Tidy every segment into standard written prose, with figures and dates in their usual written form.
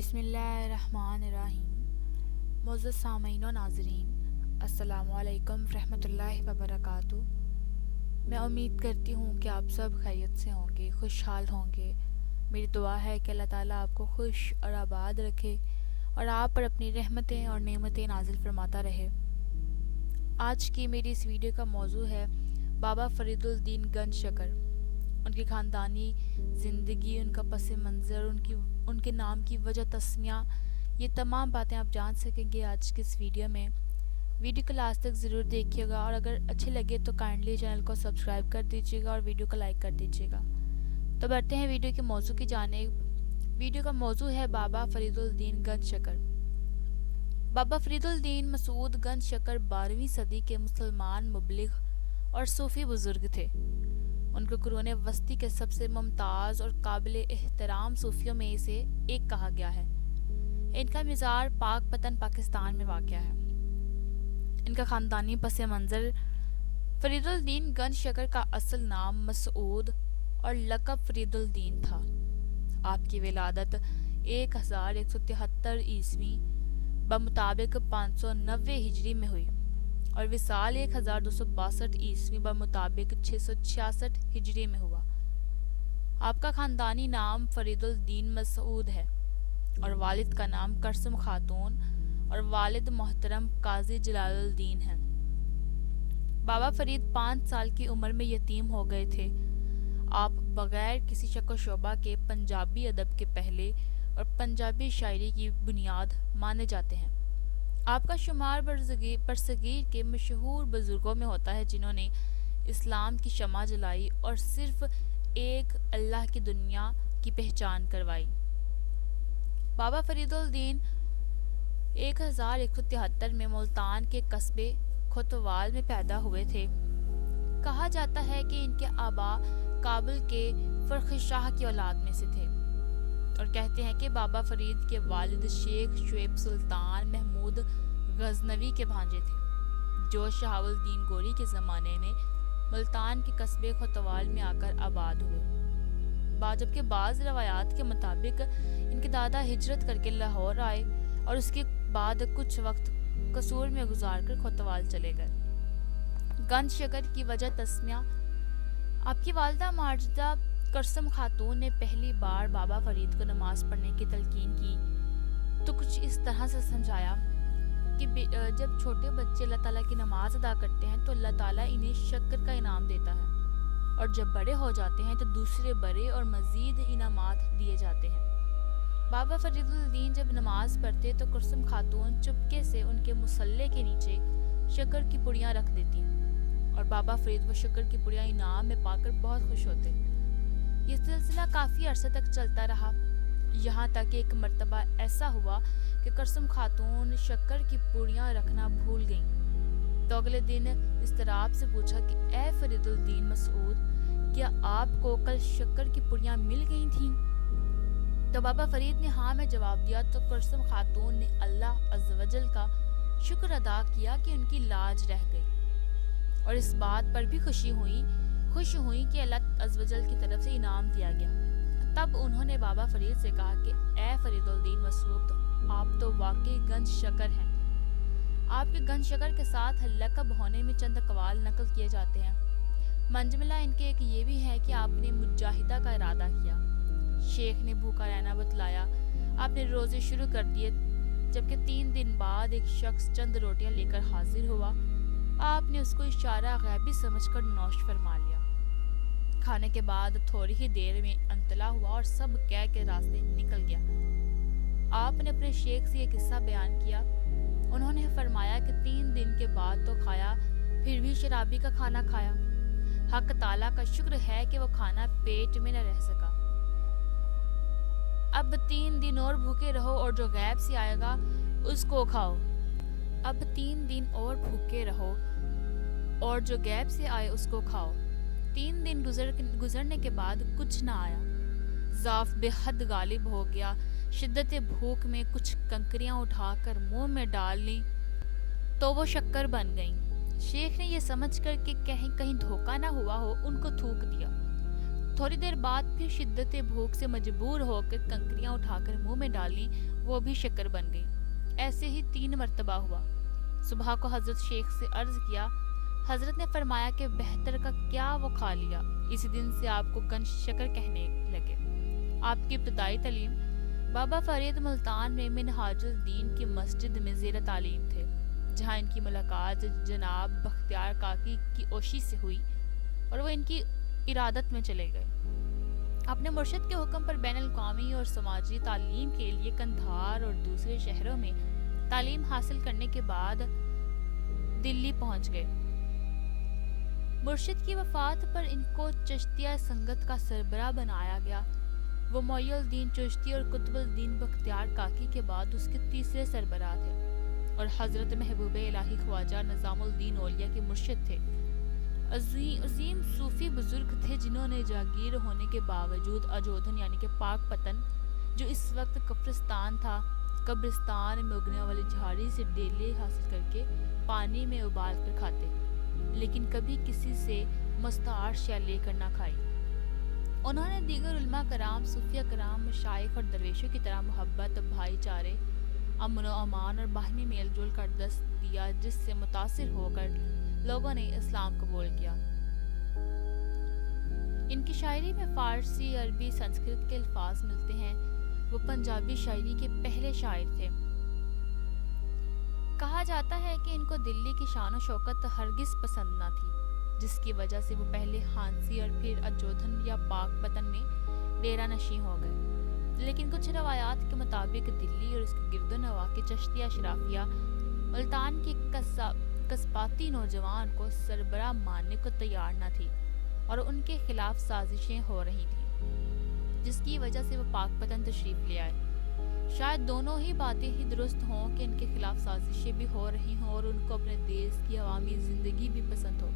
بسم اللہ الرحمن الرحیم۔ معزز سامعین و ناظرین، السلام علیکم ورحمۃ اللہ وبرکاتہ۔ میں امید کرتی ہوں کہ آپ سب خیریت سے ہوں گے، خوشحال ہوں گے۔ میری دعا ہے کہ اللہ تعالیٰ آپ کو خوش اور آباد رکھے اور آپ پر اپنی رحمتیں اور نعمتیں نازل فرماتا رہے۔ آج کی میری اس ویڈیو کا موضوع ہے بابا فرید الدین گنج شکر، ان کی خاندانی زندگی، ان کا پس منظر، ان کے نام کی وجہ تسمیہ، یہ تمام باتیں آپ جان سکیں گے آج کی اس ویڈیو میں۔ ویڈیو کو لاسٹ تک ضرور دیکھیے گا، اور اگر اچھے لگے تو کائنڈلی چینل کو سبسکرائب کر دیجیے گا اور ویڈیو کو لائک کر دیجیے گا۔ تو بڑھتے ہیں ویڈیو کے موضوع کی جانب۔ ویڈیو کا موضوع ہے بابا فرید الدین گنج شکر۔ بابا فرید الدین مسعود گنج شکر 12ویں صدی کے مسلمان مبلغ اور صوفی بزرگ تھے۔ ان کو قرون وسطی کے سب سے ممتاز اور قابل احترام صوفیوں میں سے ایک کہا گیا ہے۔ ان کا مزار پاک پتن پاکستان میں واقع ہے۔ ان کا خاندانی پس منظر: فرید الدین گنج شکر کا اصل نام مسعود اور لقب فرید الدین تھا۔ آپ کی ولادت 1173 عیسوی بمطابق 590 ہجری میں ہوئی اور وصال 1262 عیسوی بمطابق 666 ہجری میں ہوا۔ آپ کا خاندانی نام فرید الدین مسعود ہے اور والد کا نام کرسم خاتون اور والد محترم قاضی جلال الدین ہیں۔ بابا فرید 5 سال کی عمر میں یتیم ہو گئے تھے۔ آپ بغیر کسی شک و شبہ کے پنجابی ادب کے پہلے اور پنجابی شاعری کی بنیاد مانے جاتے ہیں۔ آپ کا شمار برصغیر کے مشہور بزرگوں میں ہوتا ہے جنہوں نے اسلام کی شمع جلائی اور صرف ایک اللہ کی دنیا کی پہچان کروائی۔ بابا فرید الدین 1173 میں ملتان کے قصبے کھوتوال میں پیدا ہوئے تھے۔ کہا جاتا ہے کہ ان کے آبا کابل کے فرخ شاہ کی اولاد میں سے تھے، اور کہتے ہیں کہ بابا فرید کے والد شیخ شعیب سلطان محمود غزنوی کے بھانجے تھے، جو شہاب الدین گوری کے زمانے میں ملتان کے قصبے کھوتوال میں آ کر آباد ہوئے۔ جبکہ بعض روایات کے مطابق ان کے دادا ہجرت کر کے لاہور آئے اور اس کے بعد کچھ وقت قصور میں گزار کر کھوتوال چلے گئے۔ گنج شکر کی وجہ تسمیہ: آپ کی والدہ ماجدہ کرسم خاتون نے پہلی بار بابا فرید کو نماز پڑھنے کی تلقین کی تو کچھ اس طرح سے سمجھایا کہ جب چھوٹے بچے اللہ تعالیٰ کی نماز ادا کرتے ہیں تو اللہ تعالیٰ انہیں شکر کا انعام دیتا ہے، اور جب بڑے ہو جاتے ہیں تو دوسرے بڑے اور مزید انعامات دیے جاتے ہیں۔ بابا فرید الدین جب نماز پڑھتے تو کرسم خاتون چپکے سے ان کے مصلے کے نیچے شکر کی پڑیاں رکھ دیتی، اور بابا فرید وہ شکر کی پڑیاں انعام میں پا کر بہت خوش ہوتے۔ یہ سلسلہ کافی عرصے تک چلتا رہا، یہاں تک کہ ایک مرتبہ ایسا ہوا کہ کرسم خاتون شکر کی پڑیاں رکھنا بھول گئیں، تو اگلے دن اضطراب سے پوچھا کہ اے فرید الدین مسعود، کیا آپ کو کل شکر کی پڑیاں مل گئی تھیں؟ تو بابا فرید نے ہاں میں جواب دیا، تو کرسم خاتون نے اللہ عز و جل کا شکر ادا کیا کہ ان کی لاج رہ گئی، اور اس بات پر بھی خوش ہوئی کہ اللہ عز و جل کی طرف سے انعام دیا گیا۔ تب انہوں نے بابا فرید سے کہا کہ اے فرید الدین مسعود، آپ تو واقعی گنج شکر ہیں۔ آپ کے گنج شکر کے ساتھ لقب ہونے میں چند اقوال نقل کیے جاتے ہیں۔ منجملہ ان کے ایک یہ بھی ہے کہ آپ نے مجاہدہ کا ارادہ کیا، شیخ نے بھوکا رہنا بتلایا، آپ نے روزے شروع کر دیے، جبکہ 3 دن بعد ایک شخص چند روٹیاں لے کر حاضر ہوا، آپ نے اس کو اشارہ غیبی سمجھ کر نوش فرما لیا۔ کھانے کے بعد تھوڑی ہی دیر میں انطلا ہوا اور سب کہہ کے راستے نکل گیا۔ آپ نے اپنے شیخ سے یہ قصہ بیان کیا۔ انہوں نے فرمایا کہ 3 دن کے بعد تو کھایا، پھر بھی شرابی کا کھانا کھایا۔ حق تعالیٰ کا شکر ہے کہ وہ کھانا پیٹ میں نہ رہ سکا۔ اب 3 دن اور بھوکے رہو اور جو غیب سے آئے گا اس کو کھاؤ۔ اب 3 دن اور بھوکے رہو اور جو غیب سے آئے اس کو کھاؤ۔ 3 دن گزرنے کے بعد کچھ نہ آیا۔ ضعف بے حد غالب ہو گیا۔ شدت بھوک میں کچھ کنکریاں اٹھا کر منہ میں ڈال لیں تو وہ شکر بن گئیں۔ شیخ نے یہ سمجھ کر کہ کہیں دھوکہ نہ ہوا ہو، ان کو تھوک دیا۔ تھوڑی دیر بعد پھر شدت بھوک سے مجبور ہو کر کنکریاں اٹھا کر منہ میں ڈالیں وہ بھی شکر بن گئی۔ ایسے ہی 3 مرتبہ ہوا۔ صبح کو حضرت شیخ سے عرض کیا۔ حضرت نے فرمایا کہ بہتر کا کیا وہ کھا لیا۔ اسی دن سے آپ کو گنج شکر کہنے لگے۔ آپ کی ابتدائی تعلیم بابا فرید ملتان میں منہاج الدین کی مسجد میں زیر تعلیم تھے، جہاں ان کی ملاقات جناب بختیار کاکی کی اوشی سے ہوئی اور وہ ان کی ارادت میں چلے گئے۔ اپنے مرشد کے حکم پر بین الاقوامی اور سماجی تعلیم کے لیے قندھار اور دوسرے شہروں میں تعلیم حاصل کرنے کے بعد دلی پہنچ گئے۔ مرشد کی وفات پر ان کو چشتیہ سنگت کا سربراہ بنایا گیا۔ وہ معی الدین چشتی اور قطب الدین بختیار کاکی کے بعد اس کے تیسرے سربراہ تھے اور حضرت محبوب الہی خواجہ نظام الدین اولیاء کے مرشد تھے۔ عظیم صوفی بزرگ تھے جنہوں نے جاگیر ہونے کے باوجود اجودھن یعنی کہ پاک پتن جو اس وقت قبرستان تھا، قبرستان میں اگنے والی جھاڑی سے ڈیلے حاصل کر کے پانی میں ابال کر کھاتے، لیکن کبھی کسی سے مستعار شے لے کر نہ کھائی۔ انہوں نے دیگر علماء کرام، صوفیہ کرام، مشائخ اور درویشوں کی طرح محبت، بھائی چارے، امن و امان اور باہمی میل جول کا درس دیا، جس سے متاثر ہو کر لوگوں نے اسلام قبول کیا۔ ان کی شاعری میں فارسی، عربی، سنسکرت کے الفاظ ملتے ہیں۔ وہ پنجابی شاعری کے پہلے شاعر تھے۔ کہا جاتا ہے کہ ان کو دلی کی شان و شوکت ہرگز پسند نہ تھی، جس کی وجہ سے وہ پہلے ہانسی اور پھر اجودھن یا پاک پتن میں ڈیرہ نشیں ہو گئے۔ لیکن کچھ روایات کے مطابق دلی اور اس کے گرد و نواح کے چشتیہ اشرافیہ ملتان کے قصباتی نوجوان کو سربراہ ماننے کو تیار نہ تھی اور ان کے خلاف سازشیں ہو رہی تھیں، جس کی وجہ سے وہ پاک پتن تشریف لے آئے۔ شاید دونوں ہی باتیں ہی درست ہوں کہ ان کے خلاف سازشیں بھی ہو رہی ہوں اور ان کو اپنے دیس کی عوامی زندگی بھی پسند ہو۔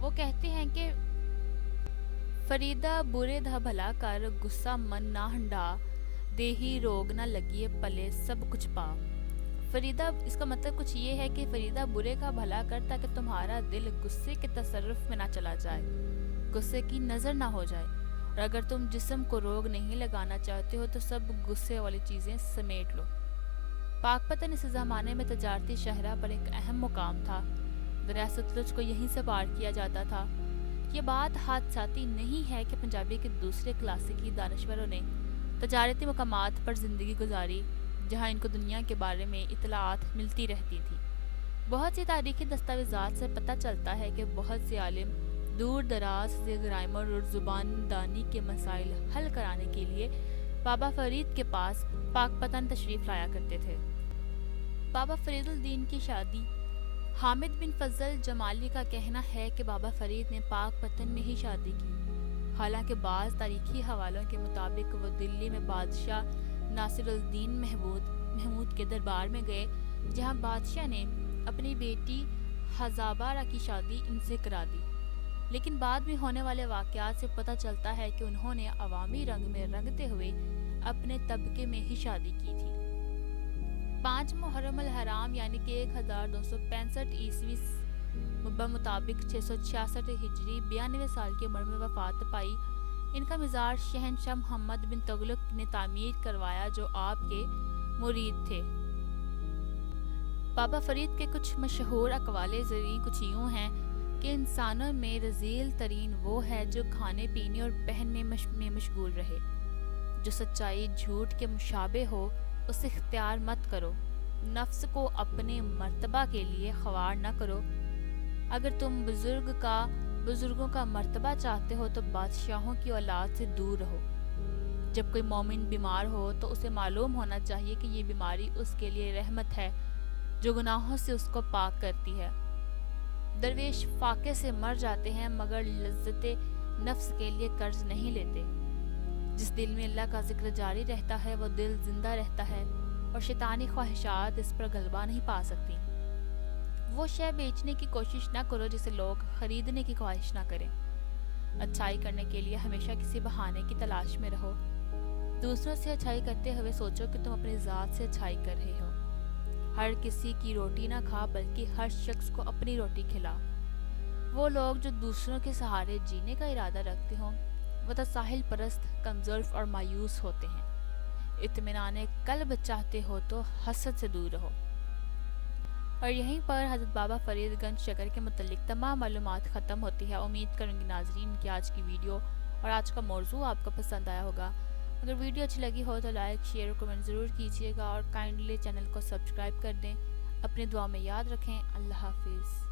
وہ کہتے ہیں کہ فریدہ برے دھا بھلا کر، غصہ من نہ ہنڈا، دیہی روگ نہ لگیے پلے سب کچھ پا۔ فریدہ، اس کا مطلب کچھ یہ ہے کہ فریدہ برے کا بھلا کر تاکہ تمہارا دل غصے کے تصرف میں نہ چلا جائے، غصے کی نظر نہ ہو جائے، اور اگر تم جسم کو روگ نہیں لگانا چاہتے ہو تو سب غصے والی چیزیں سمیٹ لو۔ پاک پتن اس زمانے میں تجارتی شاہراہ پر ایک اہم مقام تھا۔ دریائے ستلج کو یہیں سے پار کیا جاتا تھا۔ یہ بات حادثاتی نہیں ہے کہ پنجابی کے دوسرے کلاسیکی دانشوروں نے تجارتی مقامات پر زندگی گزاری جہاں ان کو دنیا کے بارے میں اطلاعات ملتی رہتی تھی۔ بہت سی تاریخی دستاویزات سے پتہ چلتا ہے کہ بہت سے عالم دور دراز سے گرامر اور زبان دانی کے مسائل حل کرانے کے لیے بابا فرید کے پاس پاک پتن تشریف لایا کرتے تھے۔ بابا فرید الدین کی شادی حامد بن فضل جمالی کا کہنا ہے کہ بابا فرید نے پاک پتن میں ہی شادی کی، حالانکہ بعض تاریخی حوالوں کے مطابق وہ دلی میں بادشاہ ناصر الدین محمود کے دربار میں گئے، جہاں بادشاہ نے اپنی بیٹی ہزابارہ کی شادی ان سے کرا دی، لیکن بعد میں ہونے والے واقعات سے پتہ چلتا ہے کہ انہوں نے عوامی رنگ میں رنگتے ہوئے اپنے طبقے میں ہی شادی کی تھی۔ 5 محرم الحرام یعنی کہ 1265 عیسوی بمطابق 666 ہجری 92 سال کی عمر میں وفات پائی۔ ان کا مزار شہنشاہ محمد بن تغلق نے تعمیر کروایا جو آپ کے مرید تھے۔ بابا فرید کے کچھ مشہور اقوال زریں کچھ یوں ہیں کہ انسانوں میں رذیل ترین وہ ہے جو کھانے پینے اور پہننے میں مشغول رہے۔ جو سچائی جھوٹ کے مشابہ ہو اسے اختیار مت کرو، نفس کو اپنے مرتبہ کے لیے خوار نہ کرو۔ اگر تم بزرگوں کا مرتبہ چاہتے ہو تو بادشاہوں کی اولاد سے دور رہو۔ جب کوئی مومن بیمار ہو تو اسے معلوم ہونا چاہیے کہ یہ بیماری اس کے لیے رحمت ہے جو گناہوں سے اس کو پاک کرتی ہے۔ درویش فاقے سے مر جاتے ہیں مگر لذت نفس کے لیے قرض نہیں لیتے۔ جس دل میں اللہ کا ذکر جاری رہتا ہے وہ دل زندہ رہتا ہے اور شیطانی خواہشات اس پر غلبہ نہیں پا سکتی۔ وہ شے بیچنے کی کوشش نہ کرو جسے لوگ خریدنے کی خواہش نہ کریں۔ اچھائی کرنے کے لیے ہمیشہ کسی بہانے کی تلاش میں رہو۔ دوسروں سے اچھائی کرتے ہوئے سوچو کہ تم اپنی ذات سے اچھائی کر رہے ہو۔ ہر کسی کی روٹی نہ کھا بلکہ ہر شخص کو اپنی روٹی کھلا۔ وہ لوگ جو دوسروں کے سہارے جینے کا ارادہ رکھتے ہوں وہ تساہل پرست، کمزور اور مایوس ہوتے ہیں۔ اطمینان قلب چاہتے ہو تو حسد سے دور رہو۔ اور یہیں پر حضرت بابا فرید گنج شکر کے متعلق تمام معلومات ختم ہوتی ہے۔ امید کروں گی ناظرین کی آج کی ویڈیو اور آج کا موضوع آپ کو پسند آیا ہوگا۔ اگر ویڈیو اچھی لگی ہو تو لائک شیئر اور کمنٹ ضرور کیجیے گا اور کائنڈلی چینل کو سبسکرائب کر دیں۔ اپنی دعا میں یاد رکھیں۔ اللہ حافظ۔